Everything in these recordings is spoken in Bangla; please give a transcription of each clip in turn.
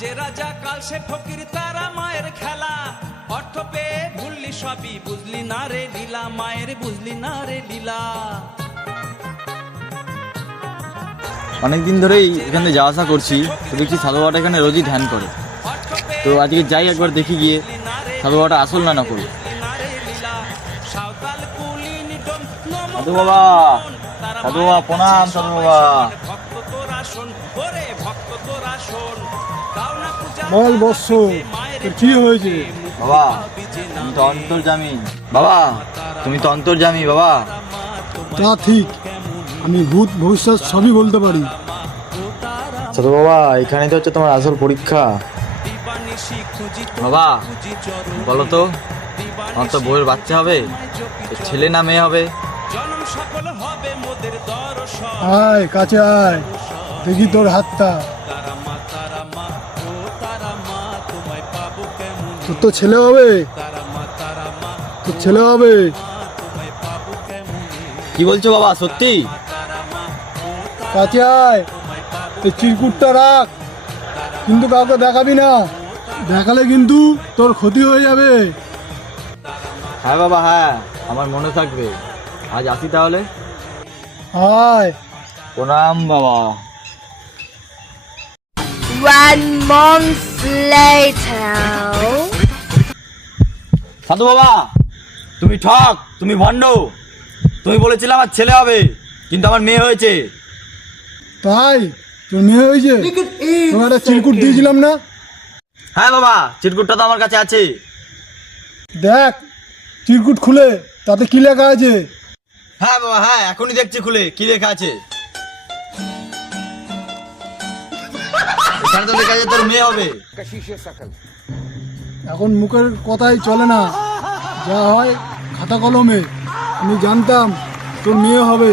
যে রাজা কাল সে ফকির তারা মায়ের খেলা, অর্থ পেয়ে ভুললি সবই বুঝলি না রে লীলা, মায়ের বুঝলি না রে লীলা। অনেকদিন ধরেই এখানে যাওয়া আসা করছি, তো দেখছি সাধু বাবাটা এখানে রোজই ধ্যান করে। তো আজকে যাই একবার দেখি গিয়ে সাধু বাবাটা আসল না নকল। সাধু বাবা, সাধু বাবা প্রণাম। সাধু বাবা বল বৎস, তোর কি হয়েছে? বাবা তুমি তো অন্তর্যামী। বাবা তুমি তো অন্তর্যামী বাবা। তা ঠিক, আমি ভূত ভবিষ্যৎ সবই বলতে পারি। সাধু বাবা এখানে তো হচ্ছে তোমার আসল পরীক্ষা। বাবা বলো তো, আমার তো বউয়ের বাচ্চা হবে, ছেলে না মেয়ে হবে? আয় কাছে আয়, দেখি তোর হাতটা। তোর তো ছেলে হবে, তোর ছেলে হবে। কি বলছো বাবা, সত্যি? কাছে আয়, এই চিরকুটটা রাখ, কিন্তু কাউকে দেখাবি না, দেখালে কিন্তু তোর ক্ষতি হয়ে যাবে। হ্যাঁ বাবা হ্যাঁ, আমার মনে থাকবে। আজ আসি তাহলে। আয়। প্রণাম বাবা। 1 month later. সাধু বাবা তুমি ঠক, তুমি ভণ্ড। তুমি বলেছিলে আমার ছেলে হবে, কিন্তু আমার মেয়ে হয়েছে। তাই তোর মেয়ে হয়েছে? তোর একটা চিরকুট দিয়েছিলাম না? হ্যাঁ বাবা, চিরকুটটা তো আমার কাছে আছে। দেখ চিরকুট খুলে তাতে কি লেখা আছে। হ্যাঁ বাবা হ্যাঁ, এখনই দেখছি খুলে কি লেখা আছে। এখানে তো লেখা আছে তোর মেয়ে হবে। এখন মুখের কথাই চলে না, যা হয় খাতা কলমে। আমি জানতাম তোর মেয়ে হবে,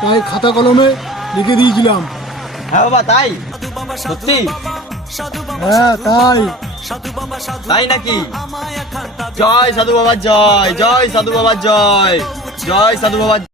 তাই খাতা কলমে লিখে দিয়েছিলাম। হ্যাঁ বাবা তাই? সত্যি? হ্যাঁ তাই। তাই নাকি? জয় সাধু বাবা জয়, জয় সাধু বাবা জয়, জয় সাধু বাবা।